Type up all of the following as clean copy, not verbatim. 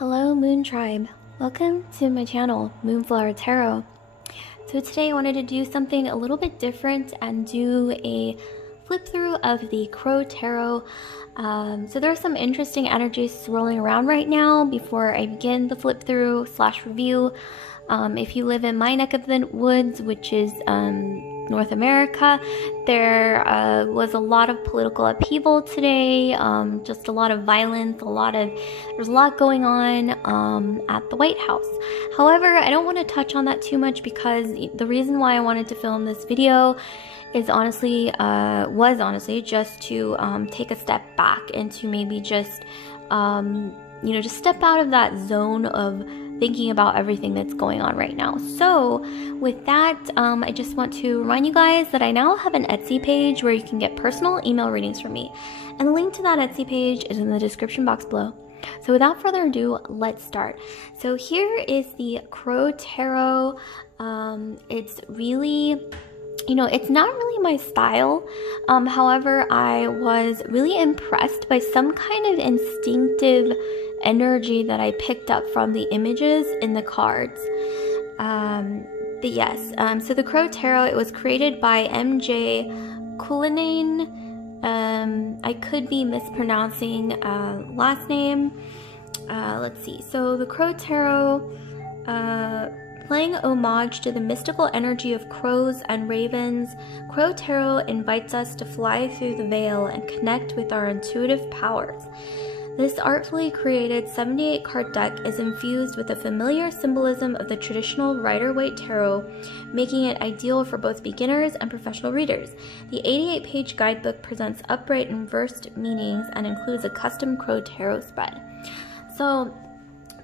Hello Moon Tribe, welcome to my channel Moonflower Tarot. So today I wanted to do something a little bit different and do a flip through of the Crow Tarot. So there are some interesting energies swirling around right now before I begin the flip through / review. If you live in my neck of the woods, which is North America, there was a lot of political upheaval today, just a lot of violence, there's a lot going on at the White House. However, I don't want to touch on that too much because the reason why I wanted to film this video is honestly just to take a step back and to maybe just just step out of that zone of thinking about everything that's going on right now. So with that, I just want to remind you guys that I now have an Etsy page where you can get personal email readings from me, and the link to that Etsy page is in the description box below. So without further ado, let's start. So here is the Crow Tarot. It's really, it's not really my style. However, I was really impressed by some kind of instinctive energy that I picked up from the images in the cards. But yes, so the Crow Tarot, it was created by MJ Cullinane. I could be mispronouncing last name. Let's see. So the Crow Tarot, playing homage to the mystical energy of crows and ravens, Crow Tarot invites us to fly through the veil and connect with our intuitive powers. This artfully created 78 card deck is infused with the familiar symbolism of the traditional Rider-Waite Tarot, making it ideal for both beginners and professional readers. The 88-page guidebook presents upright and reversed meanings and includes a custom Crow Tarot spread. So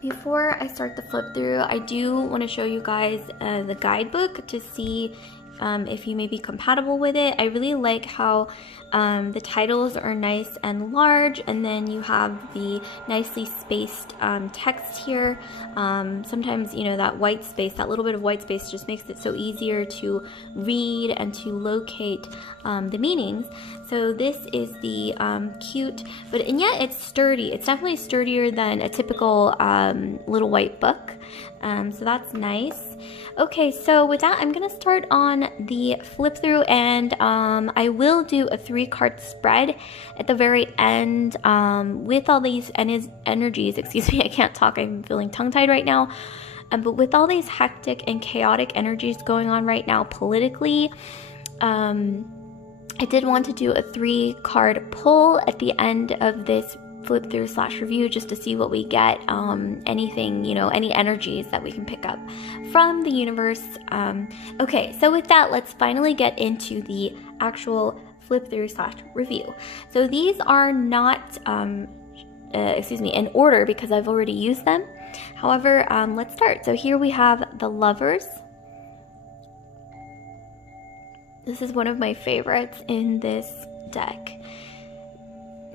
before I start the flip through, I do want to show you guys the guidebook to see if you may be compatible with it. I really like how the titles are nice and large, and then you have the nicely spaced text here. Sometimes, that white space, that little bit of white space just makes it so easier to read and to locate the meanings. So this is the cute, and yet it's sturdy. It's definitely sturdier than a typical little white book. So that's nice. Okay, so with that, I'm gonna start on the flip through, and I will do a 3-card spread at the very end with all these energies. Excuse me, I can't talk. I'm feeling tongue-tied right now. But with all these hectic and chaotic energies going on right now politically, I did want to do a 3-card pull at the end of this flip through / review just to see what we get, anything, any energies that we can pick up from the universe. Okay, so with that, let's finally get into the actual flip through / review. So these are not, in order because I've already used them. However, let's start. So here we have the Lovers. This is one of my favorites in this deck.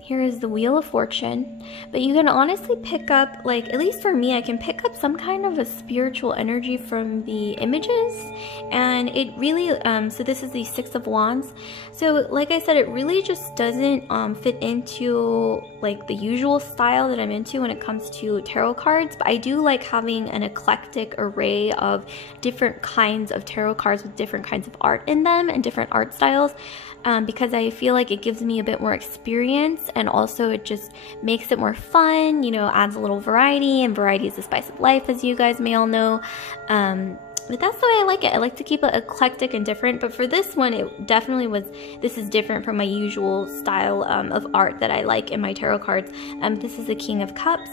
Here is the Wheel of Fortune, but you can honestly pick up, at least for me, I can pick up some kind of a spiritual energy from the images, and it really, so this is the 6 of Wands. So like I said, it really just doesn't fit into the usual style that I'm into when it comes to tarot cards, but I do like having an eclectic array of different kinds of tarot cards with different kinds of art in them and different art styles. Because I feel like it gives me a bit more experience, and also it just makes it more fun, adds a little variety, and variety is the spice of life, as you guys may all know. But that's the way I like it. I like to keep it eclectic and different, but for this one, it definitely was, this is different from my usual style of art that I like in my tarot cards. This is the King of Cups.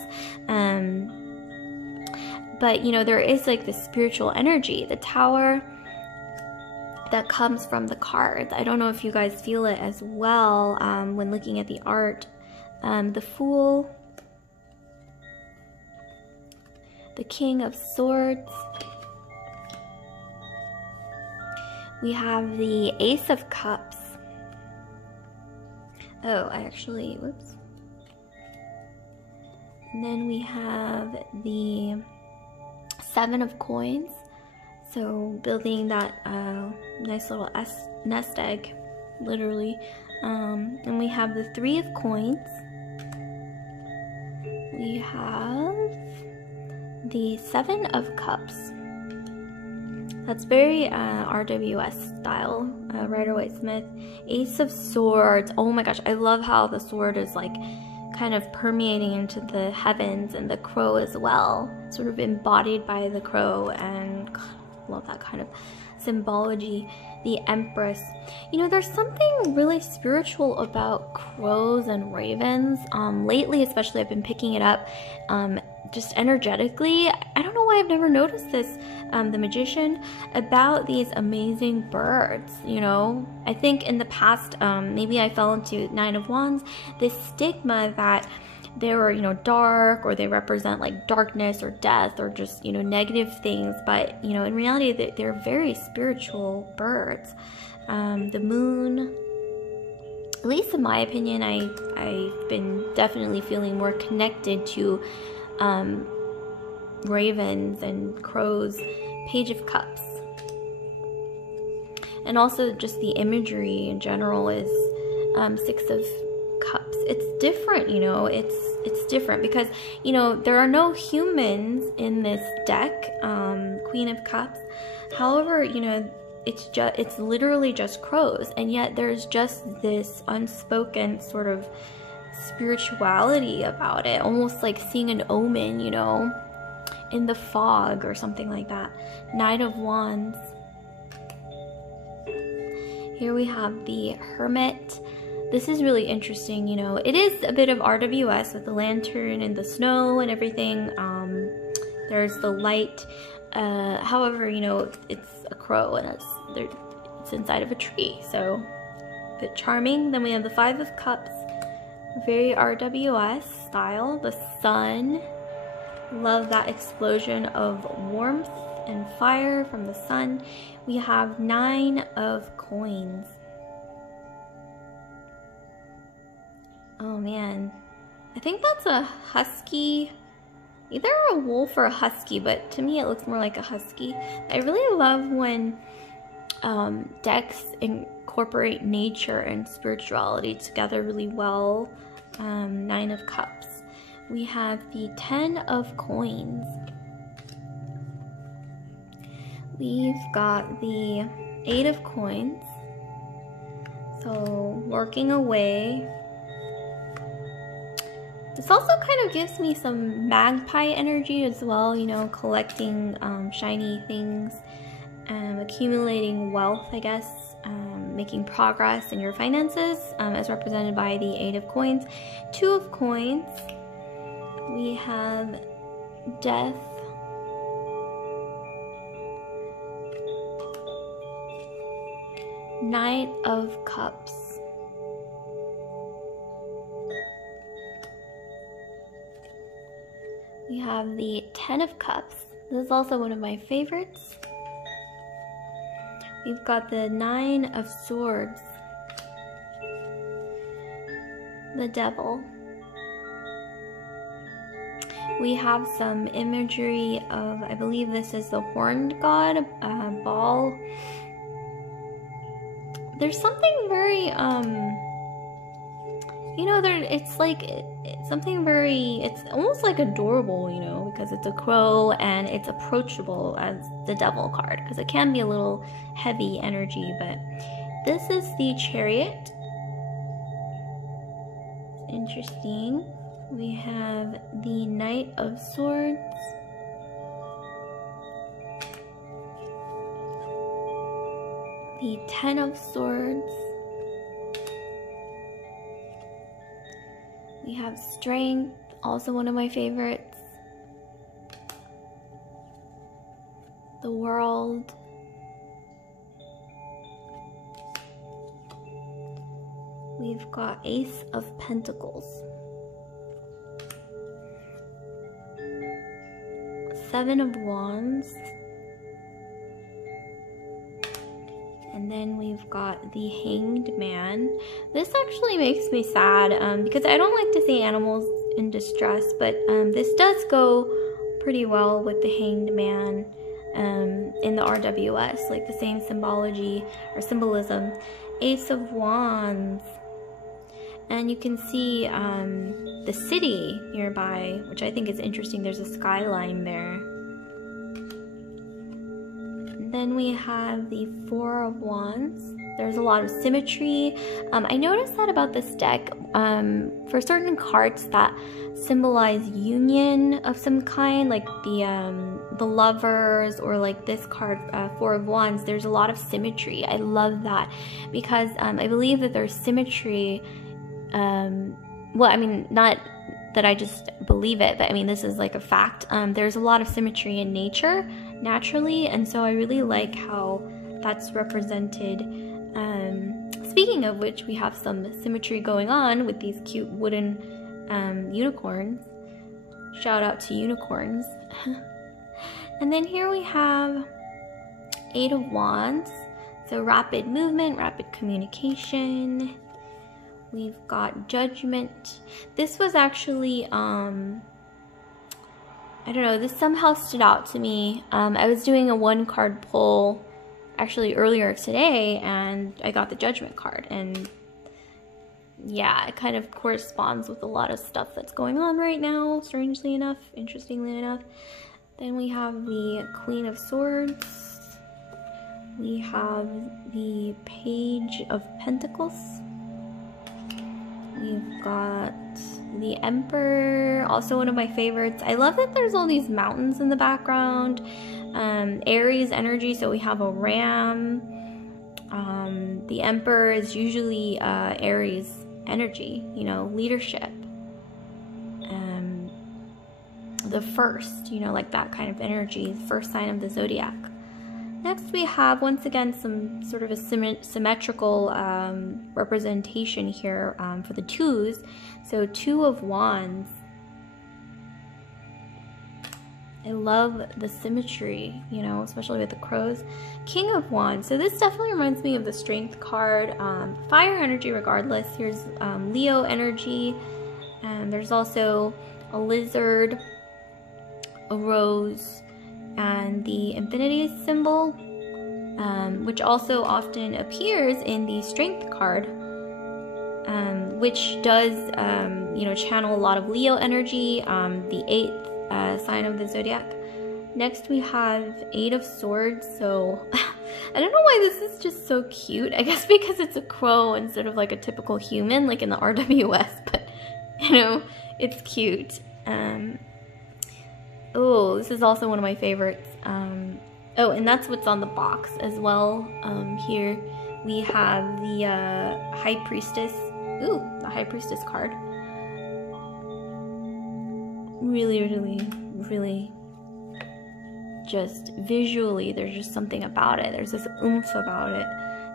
But, there is the spiritual energy, the Tower, that comes from the cards. I don't know if you guys feel it as well when looking at the art. The Fool, the King of Swords, we have the Ace of Cups. Oh, whoops. And then we have the 7 of Coins. So building that nice little nest egg, literally. And we have the 3 of Coins. We have the Seven of Cups. That's very RWS style, Rider-Waite-Smith. Ace of Swords. Oh my gosh, I love how the sword is like kind of permeating into the heavens, and the crow as well, sort of embodied by the crow, and God, I love that kind of symbology. The Empress. You know, there's something really spiritual about crows and ravens. Lately, especially, I've been picking it up just energetically. I don't know why I've never noticed this, the Magician, about these amazing birds, you know. I think in the past, maybe I fell into Nine of Wands, this stigma that they were, you know, dark, or they represent like darkness or death or just, you know, negative things. But, you know, in reality, they're very spiritual birds. The Moon, at least in my opinion, I've been definitely feeling more connected to ravens and crows. Page of Cups. And also just the imagery in general is Six of Cups. It's different, you know, it's different because, you know, there are no humans in this deck, Queen of Cups. However, you know, it's literally just crows, and yet there's just this unspoken sort of spirituality about it, almost like seeing an omen, you know, in the fog or something like that. Knight of Wands. Here we have the Hermit. This is really interesting, you know. It is a bit of RWS with the lantern and the snow and everything. There's the light. However, you know, it's a crow and it's inside of a tree, so a bit charming. Then we have the Five of Cups, very RWS style. The Sun. Love that explosion of warmth and fire from the sun. We have Nine of Coins. Oh man, I think that's a husky, either a wolf or a husky, but to me it looks more like a husky. I really love when decks incorporate nature and spirituality together really well. Nine of Cups. We have the Ten of Coins. We've got the Eight of Coins. So working away. This also kind of gives me some magpie energy as well, you know, collecting shiny things, accumulating wealth, I guess, making progress in your finances, as represented by the Eight of Coins. Two of Coins. We have Death. Knight of Cups. We have the Ten of Cups. This is also one of my favorites. We've got the Nine of Swords. The Devil. We have some imagery of, I believe this is the horned god, Baal. There's something very, you know, it's like, it's something very, it's almost like adorable, you know, because it's a crow and it's approachable as the Devil card, because it can be a little heavy energy, but this is the Chariot. Interesting. We have the Knight of Swords. The Ten of Swords. We have Strength, also one of my favorites. The World. We've got Ace of Pentacles. Seven of Wands. And then we've got the Hanged Man. This actually makes me sad because I don't like to see animals in distress, but this does go pretty well with the Hanged Man in the RWS, like the same symbology or symbolism. Ace of Wands. And you can see the city nearby, which I think is interesting. There's a skyline there. And then we have the Four of Wands. There's a lot of symmetry. I noticed that about this deck. For certain cards that symbolize union of some kind, like the Lovers, or like this card, Four of Wands, there's a lot of symmetry. I love that because I believe that there's symmetry. Well, I mean, not that I just believe it, but I mean, this is like a fact. There's a lot of symmetry in nature, naturally, and so I really like how that's represented. Speaking of which, we have some symmetry going on with these cute wooden unicorns. Shout out to unicorns. And then here we have Eight of Wands. So rapid movement, rapid communication. We've got Judgment. This was actually, I don't know, this somehow stood out to me. I was doing a 1-card pull actually earlier today, and I got the Judgment card, and yeah, it kind of corresponds with a lot of stuff that's going on right now, strangely enough, interestingly enough. Then we have the Queen of Swords. We have the Page of Pentacles. We've got the Emperor, also one of my favorites. I love that there's all these mountains in the background. Aries energy, so we have a ram. The Emperor is usually Aries energy, you know, leadership. The first, you know, like that kind of energy, first sign of the zodiac. Next we have, once again, some sort of a symmetrical representation here for the twos. So Two of Wands. I love the symmetry, you know, especially with the crows. King of Wands. So this definitely reminds me of the Strength card. Fire energy regardless. Here's Leo energy. And there's also a lizard, a rose, and the infinity symbol, which also often appears in the Strength card, which does, you know, channel a lot of Leo energy, the 8th sign of the zodiac. Next we have Eight of Swords. So I don't know why this is just so cute. I guess because it's a crow instead of like a typical human, like in the RWS, but you know, it's cute. Oh, this is also one of my favorites. Oh, and that's what's on the box as well. Here we have the High Priestess. Ooh, the High Priestess card. Really, really, really, just visually, there's just something about it. There's this oomph about it.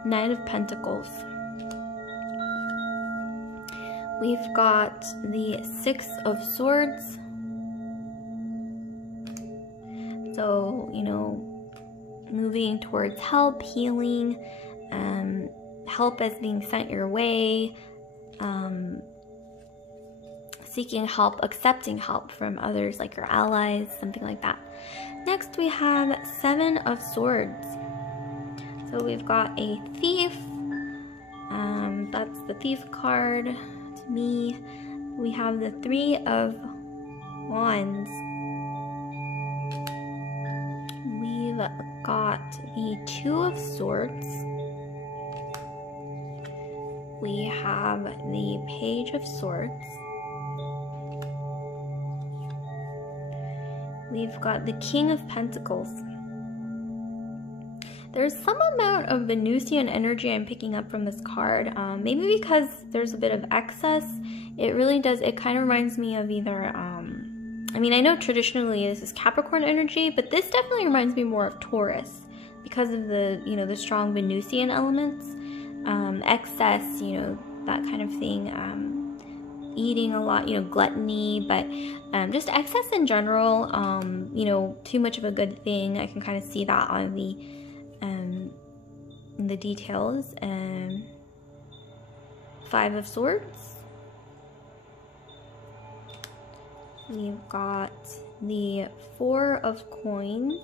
Knight of Pentacles. We've got the Six of Swords. So, you know, moving towards help, healing, help as being sent your way, seeking help, accepting help from others like your allies, something like that. Next we have Seven of Swords. So we've got a thief. That's the thief card to me. We have the Three of Wands. We've got the Two of Swords. We have the Page of Swords. We've got the King of Pentacles. There's some amount of Venusian energy I'm picking up from this card. Maybe because there's a bit of excess. It really does, it kind of reminds me of either, I mean, I know traditionally this is Capricorn energy, but this definitely reminds me more of Taurus because of the, you know, the strong Venusian elements. Excess, you know, that kind of thing. Eating a lot, you know, gluttony, but just excess in general, you know, too much of a good thing. I can kind of see that on the details. Five of Swords. We've got the Four of Coins.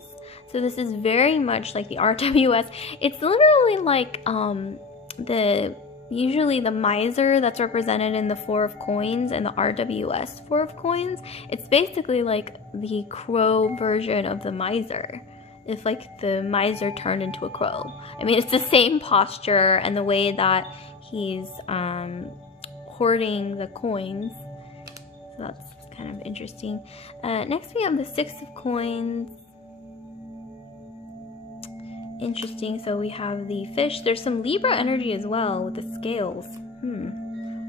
So this is very much like the RWS. It's literally like the usually the miser that's represented in the 4 of coins and the RWS 4 of coins, it's basically like the crow version of the miser. If like the miser turned into a crow. I mean, it's the same posture and the way that he's hoarding the coins. So that's kind of interesting. Next we have the 6 of coins. Interesting. So we have the fish. There's some Libra energy as well with the scales.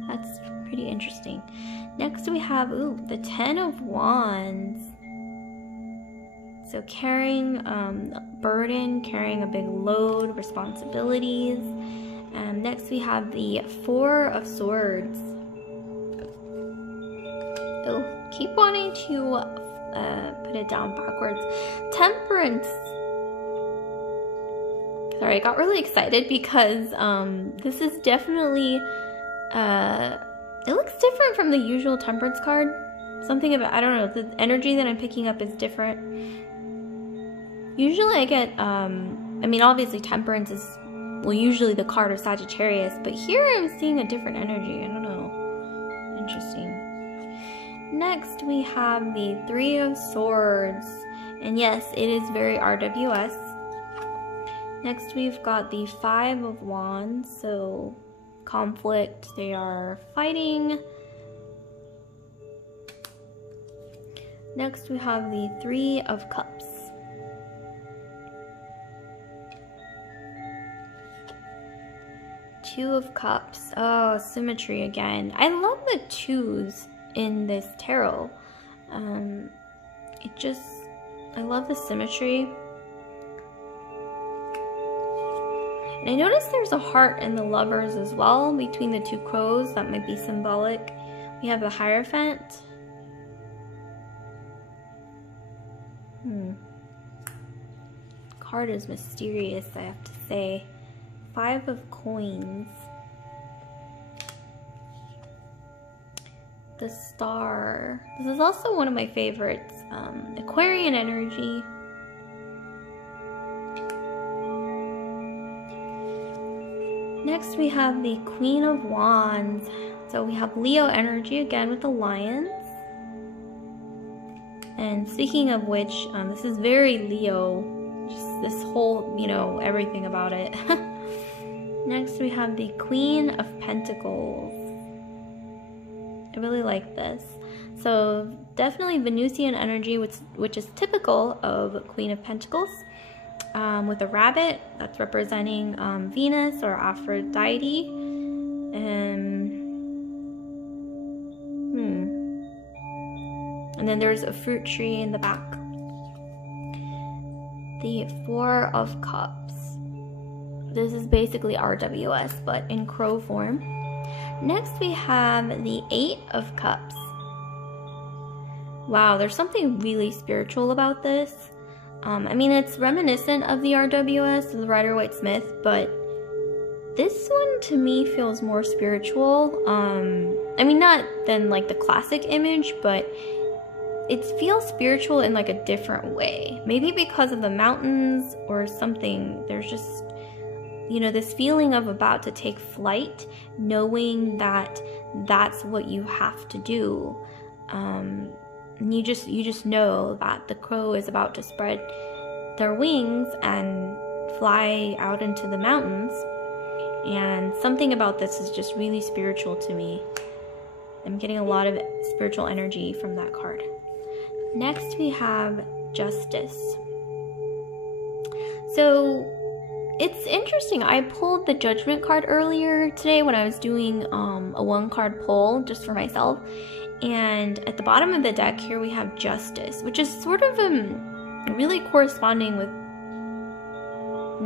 That's pretty interesting. Next we have the 10 of Wands. So carrying a burden, carrying a big load, responsibilities. And next we have the 4 of Swords. Oh, keep wanting to put it down backwards. Temperance. Sorry, I got really excited because this is definitely, it looks different from the usual Temperance card. Something about, I don't know, the energy that I'm picking up is different. Usually I get, I mean, obviously Temperance is, well, usually the card of Sagittarius, but here I'm seeing a different energy. I don't know. Interesting. Next, we have the 3 of Swords. And yes, it is very RWS. Next, we've got the 5 of Wands. So, conflict. They are fighting. Next, we have the 3 of Cups. Two of Cups. Oh, symmetry again. I love the 2s in this tarot. I love the symmetry. And I noticed there's a heart in the Lovers as well between the 2 crows. That might be symbolic. We have the Hierophant. Card is mysterious, I have to say. 5 of Coins. The Star. This is also one of my favorites. Aquarian energy. Next we have the Queen of Wands. So we have Leo energy again with the Lions. And speaking of which, this is very Leo. Just this whole, you know, everything about it. Next we have the Queen of Pentacles. I really like this. So definitely Venusian energy, which is typical of Queen of Pentacles. With a rabbit, that's representing Venus or Aphrodite. And then there's a fruit tree in the back. The 4 of Cups. This is basically RWS, but in crow form. Next we have the 8 of Cups. Wow, there's something really spiritual about this. I mean, it's reminiscent of the RWS, the Rider-Waite-Smith, but this one to me feels more spiritual. I mean, not than like the classic image, but it feels spiritual in like a different way. Maybe because of the mountains or something. There's just, you know, this feeling of about to take flight, knowing that that's what you have to do. And you just know that the crow is about to spread their wings and fly out into the mountains. And something about this is just really spiritual to me. I'm getting a lot of spiritual energy from that card. Next we have Justice. So it's interesting. I pulled the Judgment card earlier today when I was doing a 1-card pull just for myself. And at the bottom of the deck here we have Justice, which is sort of really corresponding with,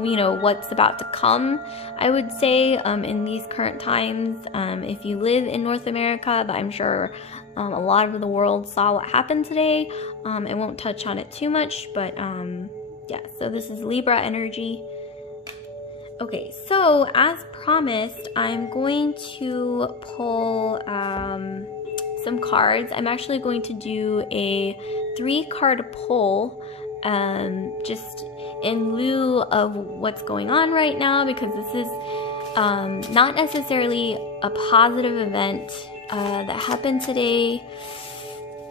you know, what's about to come, I would say, in these current times. If you live in North America, but I'm sure a lot of the world saw what happened today. I won't touch on it too much, but yeah, so this is Libra energy. Okay, so as promised, I'm going to pull some cards. I'm actually going to do a 3-card pull just in lieu of what's going on right now, because this is not necessarily a positive event that happened today.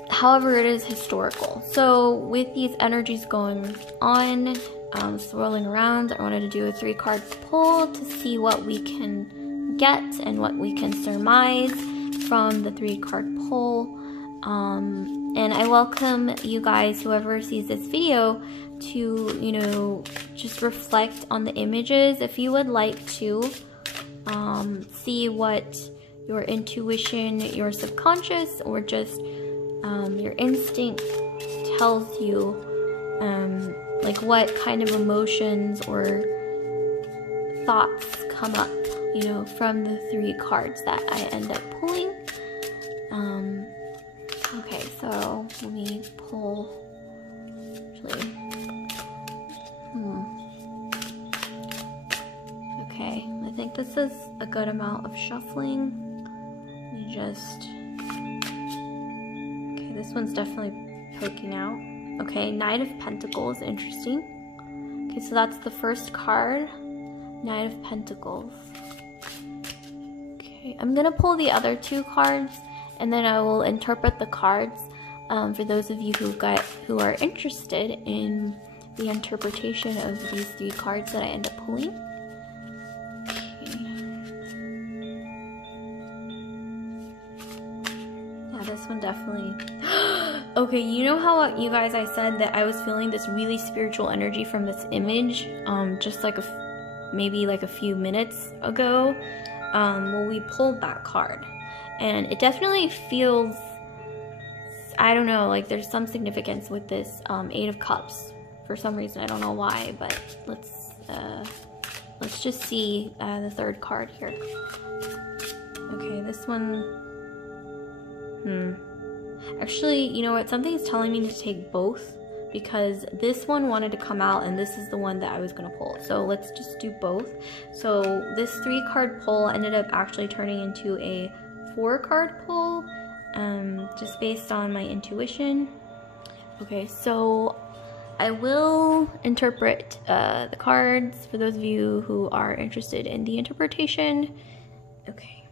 However, it is historical. So with these energies going on, swirling around, I wanted to do a 3-card pull to see what we can get and what we can surmise from the 3-card pull. And I welcome you guys, whoever sees this video, to, you know, just reflect on the images if you would like to. See what your intuition, your subconscious, or just your instinct tells you, like what kind of emotions or thoughts come up, you know, from the 3 cards that I end up pulling. Okay, so let me pull, actually, okay, I think this is a good amount of shuffling. Let me just, okay, this one's definitely poking out. Okay, Knight of Pentacles, interesting. Okay, so that's the first card, Knight of Pentacles. Okay, I'm gonna pull the other 2 cards, and then I will interpret the cards for those of you who are interested in the interpretation of these 3 cards that I end up pulling. Okay. Yeah, this one definitely. Okay, you know how you guys, I said that I was feeling this really spiritual energy from this image, just like maybe like a few minutes ago. Well, we pulled that card, and it definitely feels, I don't know, like there's some significance with this 8 of Cups for some reason. I don't know why, but let's just see the 3rd card here. Okay, this one. Actually, you know what? Something's telling me to take both, because this one wanted to come out and this is the one that I was going to pull. So let's just do both. So this 3-card pull ended up actually turning into a 4-card pull, just based on my intuition. Okay, so I will interpret the cards for those of you who are interested in the interpretation. Okay,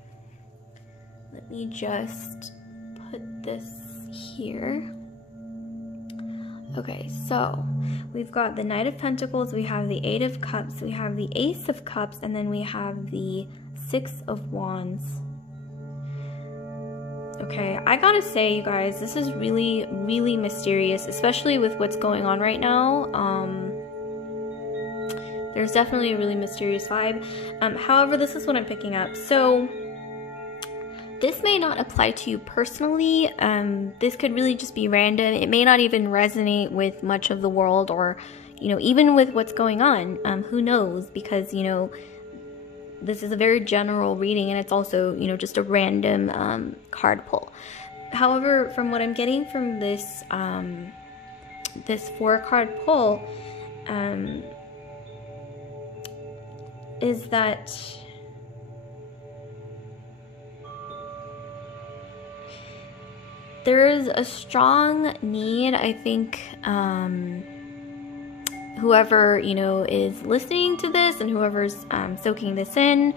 let me just put this here. Okay, so we've got the Knight of Pentacles, we have the 8 of Cups, we have the Ace of Cups, and then we have the 6 of Wands. Okay, I gotta say, you guys, this is really, really mysterious, especially with what's going on right now. There's definitely a really mysterious vibe. However, this is what I'm picking up. So this may not apply to you personally. This could really just be random. It may not even resonate with much of the world, or, you know, even with what's going on. Who knows? Because, you know, this is a very general reading, and it's also, you know, just a random card pull. However, from what I'm getting from this this 4-card pull, is that there is a strong need, I think, whoever, you know, is listening to this and whoever's soaking this in,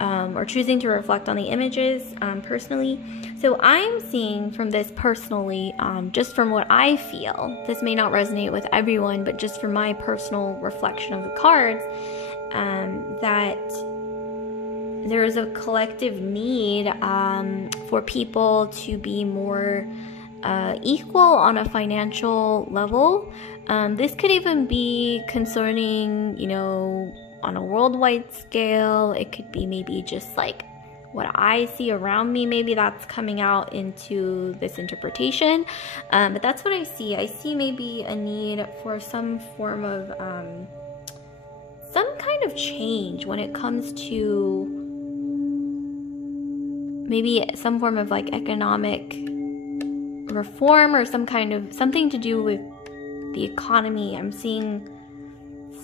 or choosing to reflect on the images personally. So I'm seeing from this personally, just from what I feel, this may not resonate with everyone, but just from my personal reflection of the cards, that there is a collective need for people to be more equal on a financial level. This could even be concerning, you know, on a worldwide scale. It could be maybe just like what I see around me. Maybe that's coming out into this interpretation. But that's what I see. I see maybe a need for some form of, some kind of change when it comes to maybe some form of like economic reform, or some kind of something to do with the economy. I'm seeing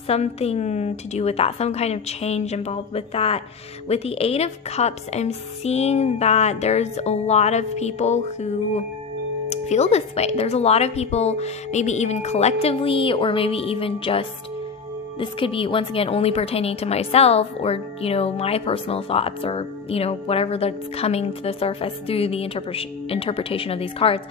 something to do with that, some kind of change involved with that. With the 8 of Cups, I'm seeing that there's a lot of people who feel this way. There's a lot of people, maybe even collectively, or maybe even just, this could be, once again, only pertaining to myself, or, you know, my personal thoughts, or, you know, whatever that's coming to the surface through the interpretation of these cards.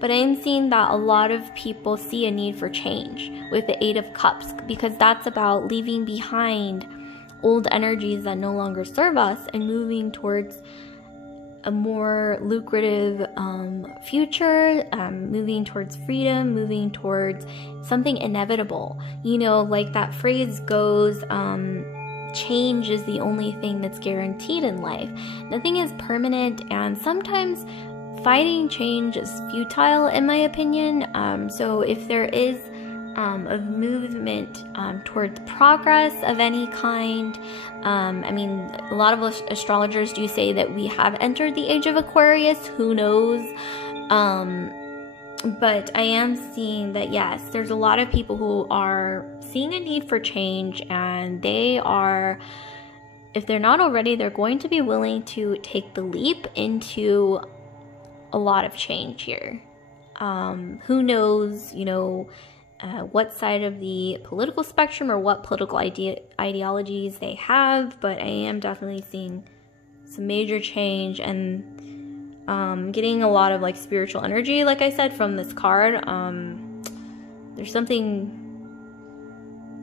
But I am seeing that a lot of people see a need for change with the Eight of Cups, because that's about leaving behind old energies that no longer serve us and moving towards a more lucrative future, moving towards freedom, moving towards something inevitable. You know, like that phrase goes, change is the only thing that's guaranteed in life. Nothing is permanent, and sometimes fighting change is futile, in my opinion. So if there is a movement towards progress of any kind, I mean, a lot of astrologers do say that we have entered the age of Aquarius. Who knows? But I am seeing that, yes, there's a lot of people who are seeing a need for change, and they are, if they're not already, they're going to be willing to take the leap into a lot of change here. Who knows, you know, what side of the political spectrum or what political ideologies they have, but I am definitely seeing some major change, and getting a lot of like spiritual energy, like I said, from this card. There's something,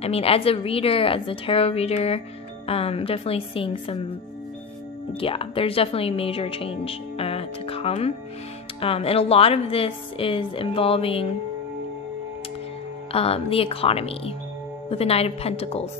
I mean, as a reader, as a tarot reader, definitely seeing some, yeah, there's definitely major change to come. And a lot of this is involving the economy with the Knight of Pentacles.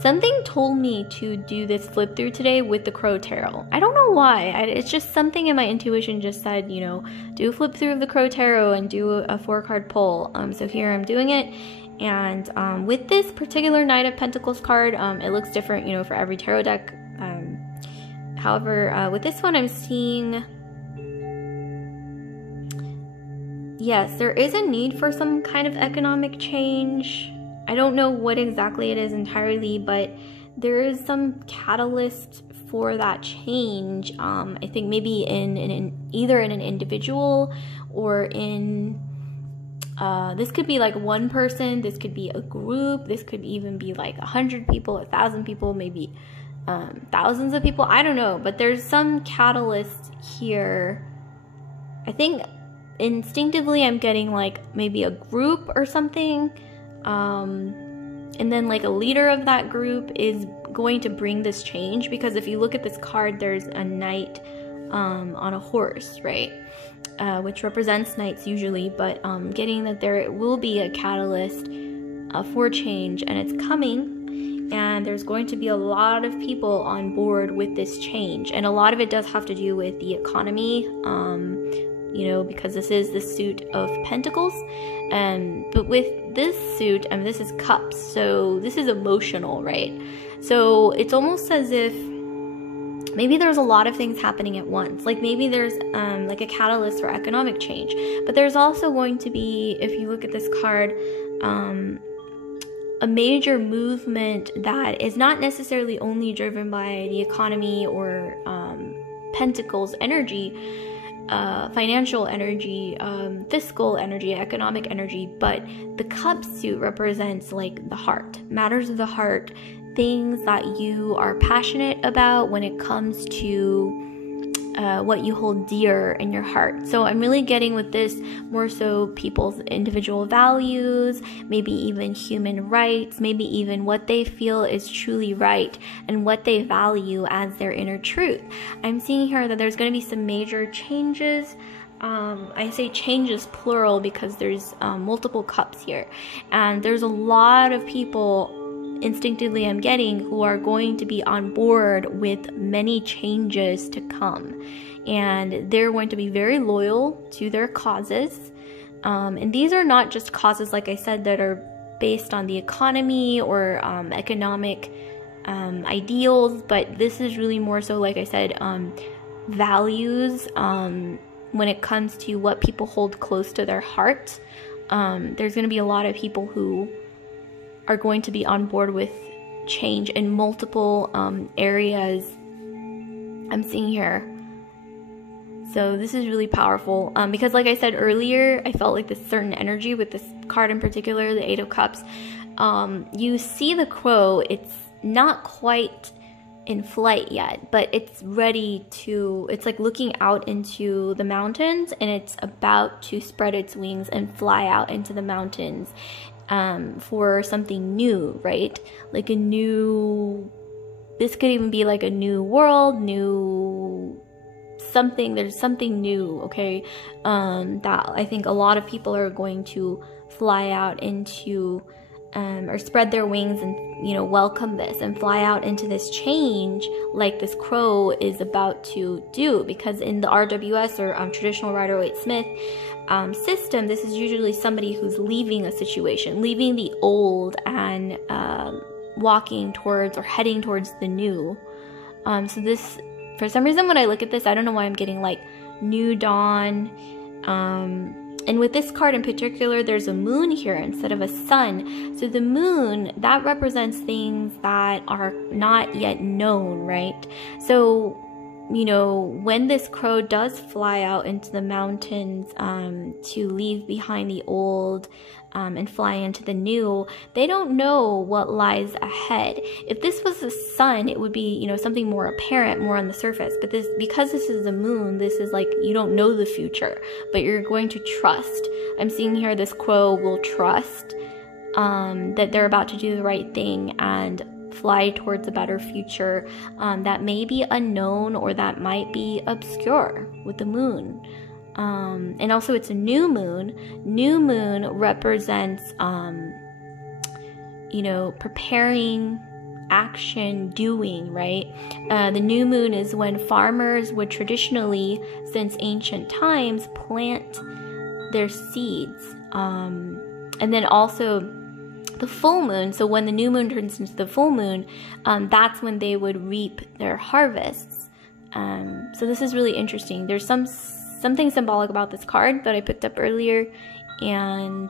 Something told me to do this flip through today with the Crow Tarot. I don't know why. It's just something in my intuition just said, you know, do a flip through of the Crow Tarot and do a 4-card pull. So here I'm doing it. And with this particular Knight of Pentacles card, it looks different, you know, for every tarot deck. However, with this one, I'm seeing, yes, there is a need for some kind of economic change. I don't know what exactly it is entirely, but there is some catalyst for that change. I think maybe either in an individual or in, this could be like one person, this could be a group, this could even be like 100 people, 1,000 people, maybe thousands of people. I don't know, but there's some catalyst here. I think instinctively I'm getting like maybe a group or something. And then like a leader of that group is going to bring this change, because if you look at this card, there's a knight on a horse, right? Which represents knights usually, but getting that there will be a catalyst for change, and it's coming, and there's going to be a lot of people on board with this change, and a lot of it does have to do with the economy, you know, because this is the suit of Pentacles. But with this suit, I mean, this is cups, so this is emotional, right? So it's almost as if maybe there's a lot of things happening at once. Like maybe there's like a catalyst for economic change, but there's also going to be, if you look at this card, a major movement that is not necessarily only driven by the economy or Pentacles energy, financial energy, fiscal energy, economic energy, but the cup suit represents like the heart, matters of the heart, things that you are passionate about when it comes to what you hold dear in your heart. So I'm really getting with this more so people's individual values, maybe even human rights, maybe even what they feel is truly right and what they value as their inner truth. I'm seeing here that there's going to be some major changes. I say changes plural because there's multiple cups here, and there's a lot of people instinctively I'm getting who are going to be on board with many changes to come, and they're going to be very loyal to their causes, and these are not just causes, like I said, that are based on the economy or economic ideals, but this is really more so, like I said, values, when it comes to what people hold close to their heart. There's going to be a lot of people who are going to be on board with change in multiple areas. I'm seeing here So this is really powerful because, like I said earlier, I felt like this certain energy with this card in particular, the Eight of Cups. You see the crow, it's not quite in flight yet, but it's ready to, it's like looking out into the mountains, and it's about to spread its wings and fly out into the mountains for something new, right? Like a new, this could even be like a new world, new something, there's something new, okay, that I think a lot of people are going to fly out into, or spread their wings and, you know, welcome this and fly out into this change like this crow is about to do. Because in the RWS, or traditional Rider-Waite-Smith system, this is usually somebody who's leaving a situation, leaving the old and walking towards or heading towards the new. So this, for some reason, when I look at this, I don't know why I'm getting like new dawn. And with this card in particular, there's a moon here instead of a sun. So the moon, that represents things that are not yet known, right? So, you know, when this crow does fly out into the mountains to leave behind the old and fly into the new, they don't know what lies ahead. If this was the sun, it would be, you know, something more apparent, more on the surface. But this, because this is the moon, this is like, you don't know the future, but you're going to trust. I'm seeing here this crow will trust that they're about to do the right thing and fly towards a better future that may be unknown, or that might be obscure with the moon. And also it's a new moon. New moon represents, you know, preparing, action, doing, right? The new moon is when farmers would traditionally, since ancient times, plant their seeds. And then also the full moon, so when the new moon turns into the full moon, that's when they would reap their harvests. So this is really interesting. There's something symbolic about this card that I picked up earlier, and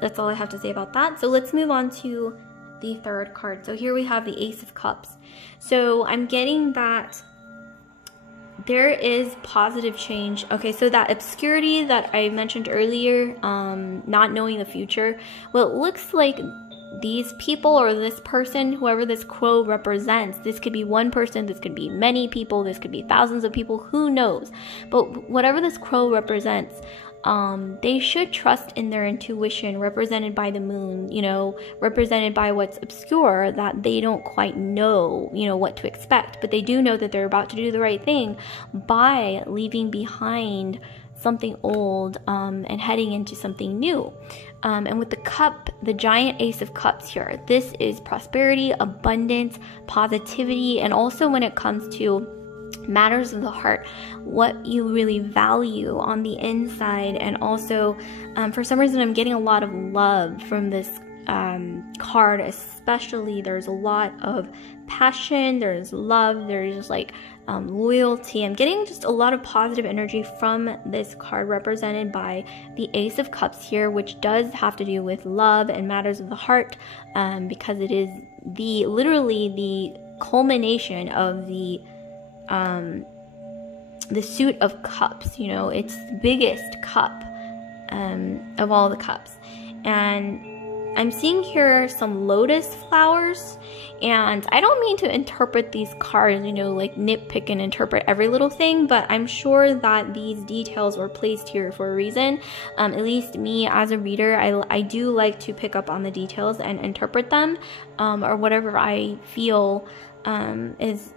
that's all I have to say about that. So let's move on to the third card. So here we have the Ace of Cups. So I'm getting that there is positive change. Okay, so that obscurity that I mentioned earlier, not knowing the future, well, it looks like these people, or this person, whoever this crow represents, this could be one person, this could be many people, this could be thousands of people, who knows? But whatever this crow represents, they should trust in their intuition, represented by the moon, you know, represented by what's obscure, that they don't quite know, you know, what to expect. But they do know that they're about to do the right thing by leaving behind something old and heading into something new. And with the cup, the giant Ace of Cups here, this is prosperity, abundance, positivity, and also when it comes to matters of the heart, what you really value on the inside. And also, for some reason, I'm getting a lot of love from this card, especially. There's a lot of passion, there's love, there's like loyalty. I'm getting just a lot of positive energy from this card, represented by the Ace of Cups here, which does have to do with love and matters of the heart, because it is literally the culmination of the suit of cups. You know, it's the biggest cup of all the cups. And I'm seeing here some lotus flowers, and I don't mean to interpret these cards, you know, like nitpick and interpret every little thing, but I'm sure that these details were placed here for a reason. At least me as a reader, I do like to pick up on the details and interpret them, or whatever I feel is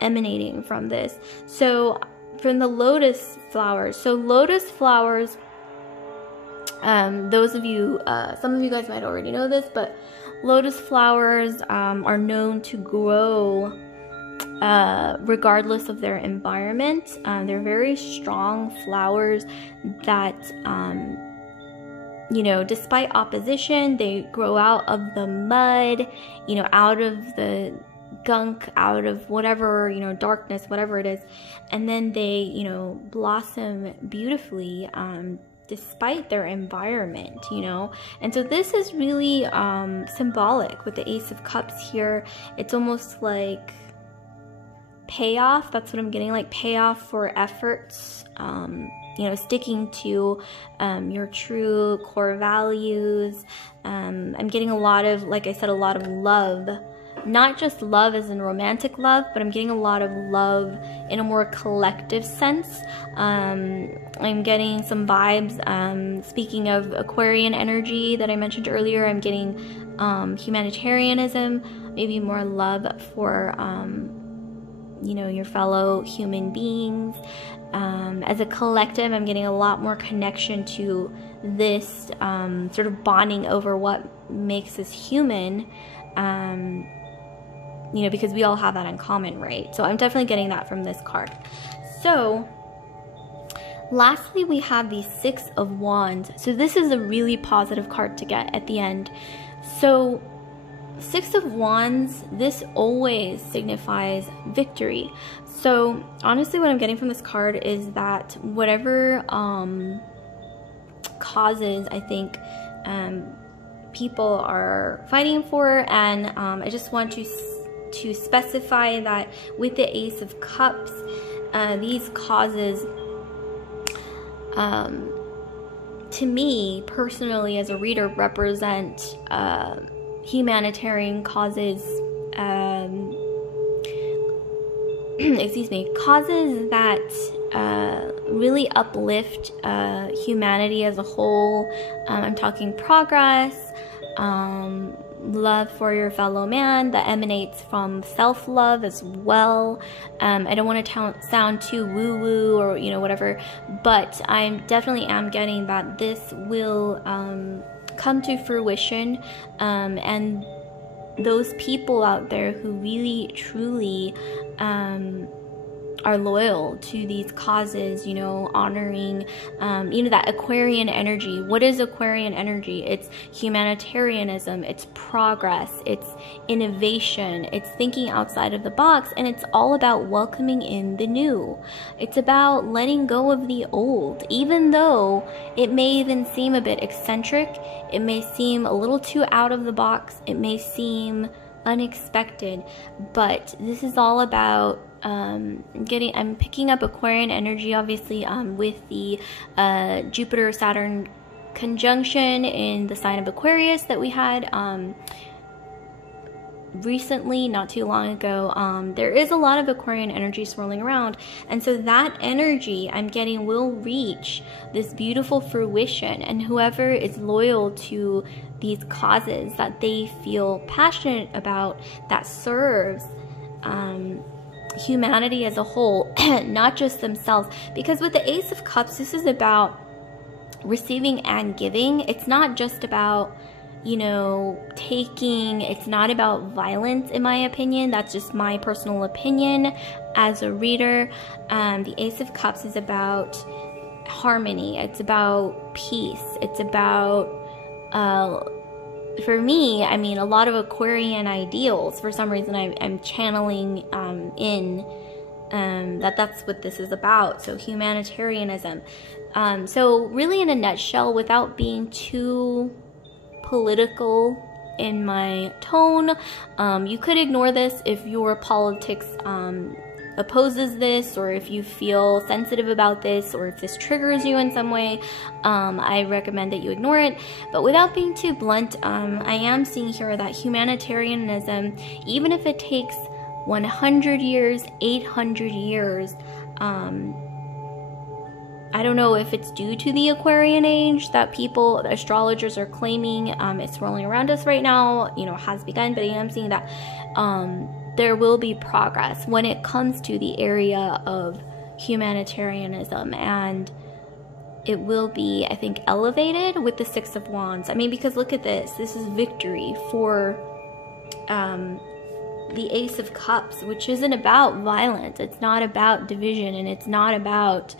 emanating from this. So from the lotus flowers, so lotus flowers, those of you, some of you guys might already know this, but lotus flowers are known to grow regardless of their environment. They're very strong flowers that, you know, despite opposition, they grow out of the mud, you know, out of the gunk, out of whatever, you know, darkness, whatever it is, and then they, you know, blossom beautifully despite their environment, you know. And so this is really symbolic with the Ace of Cups here. It's almost like payoff. That's what I'm getting, like payoff for efforts, you know, sticking to your true core values. I'm getting a lot of, like I said, a lot of love. Not just love as in romantic love, but I'm getting a lot of love in a more collective sense. I'm getting some vibes, speaking of Aquarian energy that I mentioned earlier, I'm getting humanitarianism, maybe more love for, you know, your fellow human beings. As a collective, I'm getting a lot more connection to this sort of bonding over what makes us human. You know, because we all have that in common, right? So I'm definitely getting that from this card. So lastly, we have the Six of Wands. So this is a really positive card to get at the end. So Six of Wands, this always signifies victory. So honestly, what I'm getting from this card is that whatever causes, I think, people are fighting for, and I just want to specify that with the Ace of Cups, these causes, to me personally as a reader, represent humanitarian causes, excuse me, causes that really uplift humanity as a whole. I'm talking progress, love for your fellow man that emanates from self-love as well. I don't want to sound too woo-woo or, you know, whatever, but I definitely am getting that this will come to fruition, and those people out there who really truly are loyal to these causes, you know, honoring, you know, that Aquarian energy. What is Aquarian energy? It's humanitarianism, it's progress, it's innovation, it's thinking outside of the box, and it's all about welcoming in the new. It's about letting go of the old, even though it may even seem a bit eccentric, it may seem a little too out of the box, it may seem unexpected, but this is all about I'm picking up Aquarian energy, obviously, with the Jupiter-Saturn conjunction in the sign of Aquarius that we had recently, not too long ago. There is a lot of Aquarian energy swirling around, and so that energy I'm getting will reach this beautiful fruition, and whoever is loyal to these causes that they feel passionate about, that serves humanity as a whole, not just themselves. Because with the Ace of Cups, this is about receiving and giving. It's not just about, you know, taking. It's not about violence, in my opinion. That's just my personal opinion as a reader. The Ace of Cups is about harmony. It's about peace. It's about for me, I mean, a lot of Aquarian ideals. For some reason, I'm channeling that's what this is about. So humanitarianism. So really, in a nutshell, without being too political in my tone, you could ignore this if your politics opposes this, or if you feel sensitive about this, or if this triggers you in some way. I recommend that you ignore it. But without being too blunt, I am seeing here that humanitarianism, even if it takes 100 years, 800 years, I don't know if it's due to the Aquarian age that people, astrologers are claiming, it's rolling around us right now, you know, has begun, but I am seeing that there will be progress when it comes to the area of humanitarianism, and it will be, I think, elevated with the Six of Wands. I mean, because look at this. This is victory for the Ace of Cups, which isn't about violence. It's not about division, and it's not about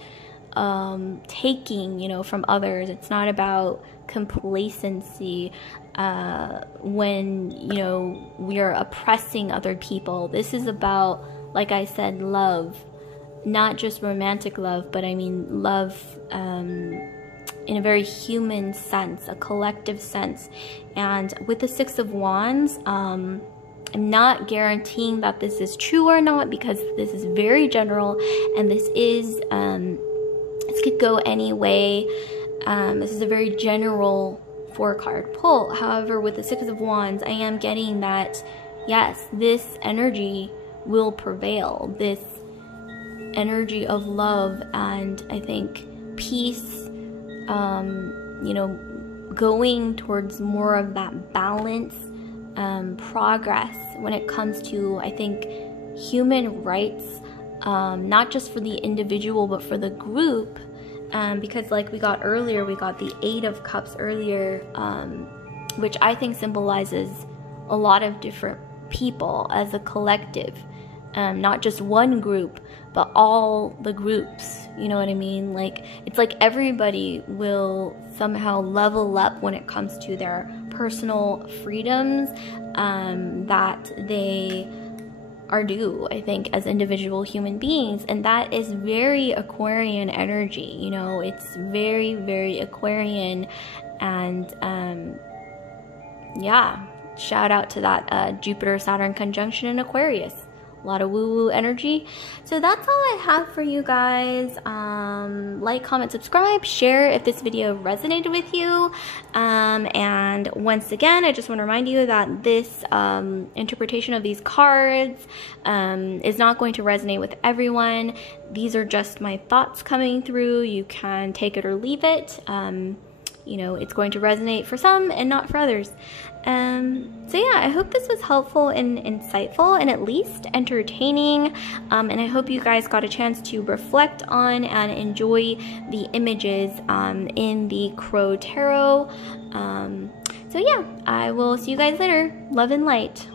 taking, you know, from others. It's not about complacency when, you know, we are oppressing other people. This is about, like I said, love. Not just romantic love, but I mean love in a very human sense, a collective sense. And with the Six of Wands, I'm not guaranteeing that this is true or not, because this is very general, and this could go any way. This is a very general 4-card pull. However, with the 6 of Wands, I am getting that, yes, this energy will prevail. This energy of love and, I think, peace, you know, going towards more of that balance, progress when it comes to, I think, human rights, not just for the individual, but for the group. Because like we got earlier, we got the 8 of Cups earlier, which I think symbolizes a lot of different people as a collective, not just one group, but all the groups, you know what I mean? Like, it's like everybody will somehow level up when it comes to their personal freedoms, that they are due, I think, as individual human beings. And that is very Aquarian energy, you know, it's very, very Aquarian. And yeah, shout out to that Jupiter-Saturn conjunction in Aquarius. A lot of woo-woo energy. So that's all I have for you guys. Like, comment, subscribe, share if this video resonated with you. And once again, I just want to remind you that this interpretation of these cards is not going to resonate with everyone. These are just my thoughts coming through. You can take it or leave it. You know, it's going to resonate for some and not for others. So yeah, I hope this was helpful and insightful and at least entertaining. And I hope you guys got a chance to reflect on and enjoy the images in the Crow Tarot. So yeah, I will see you guys later. Love and light.